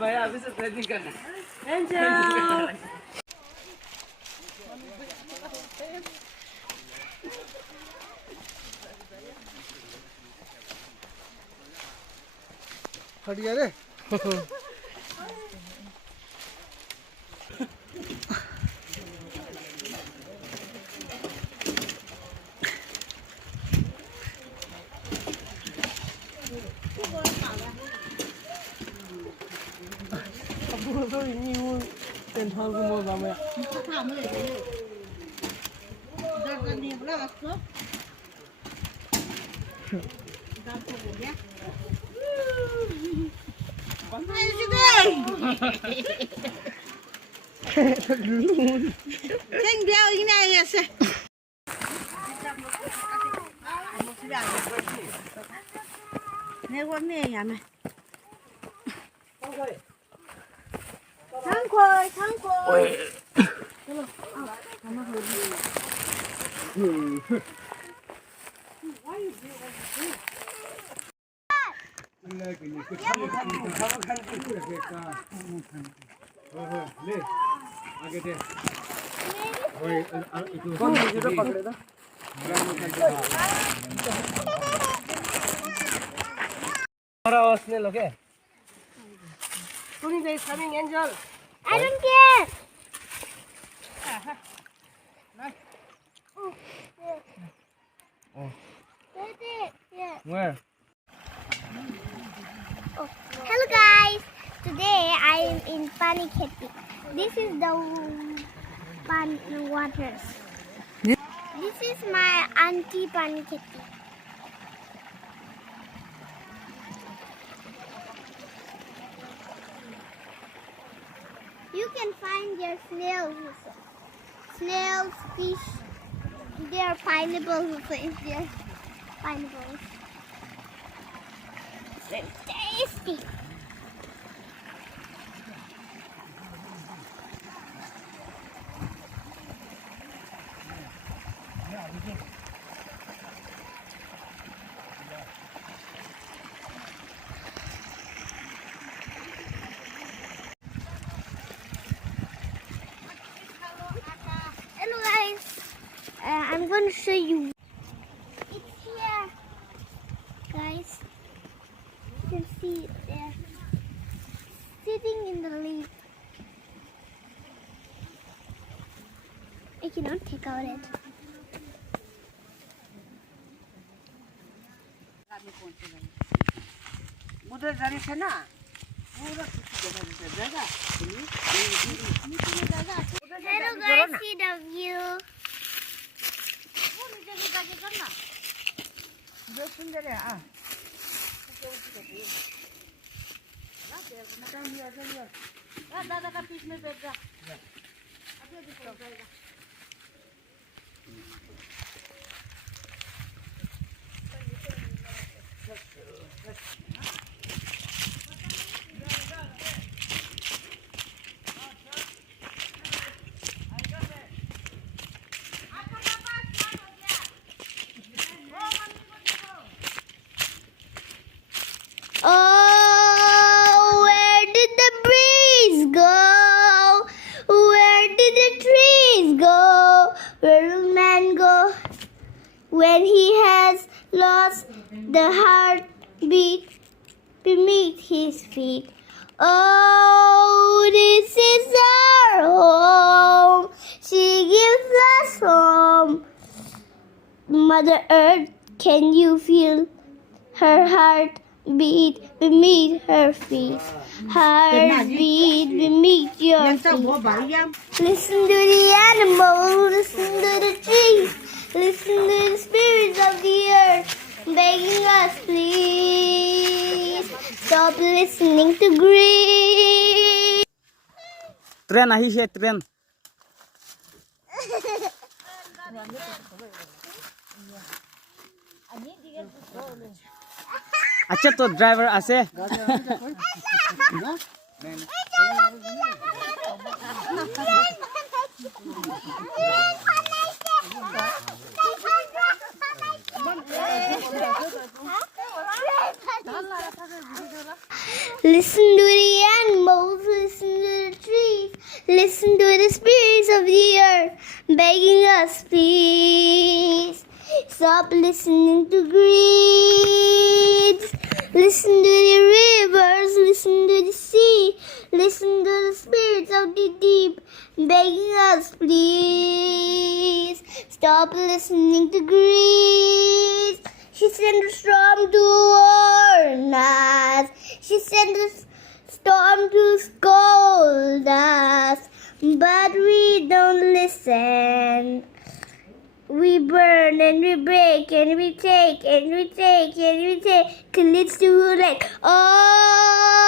भैया अभी से ट्रेनिंग करना Angel. हट गया रे Tôi nhiều tiền hơn của mua vào mẹ. Tranh đeo như này là sao? Này con này nhà mày. Thắng khôi. ले आगे दे Con gì đó pकड़े đó. हमारा उसने लोगे Tony is coming, Angel. I don't care. where Hello guys. Today I am in Panikheti. This is the pan waters. This is my auntie Panikheti. You can find their snails, fish. They are pineapples. They're pineapples. It's very tasty. Hello guys, I'm going to show you. It's here, guys. You can see it there, sitting in the lake. I cannot take out it. उधर जाने से ना पूरा जगह Hello guys, see the view. जो सुंदर है आ दादा का पीस में बैठ जा Oh, where did the breeze go? Where did the trees go? Where will man go when he has lost the heartbeat beneath his feet? Oh, this is our home. She gives us home. Mother Earth, can you feel her heart beat beneath her feet? Heart beat beneath your feet. Listen to the animals, listen to the trees, listen to the spirits of the earth begging us, please stop listening to grief. Train आई है train अच्छा तो driver आसे Listen to the animals. rainbows, listen to the trees, listen to the spirits of the earth begging us, please. Stop listening to greed. Listen to the rivers, listen to the sea, listen to the spirits of the deep begging us, please. Stop listening to greed. She sent a storm to warn us. She sent a storm to scold us, but we don't listen. We burn and we break and we take and we take and we take till it's too late. Oh.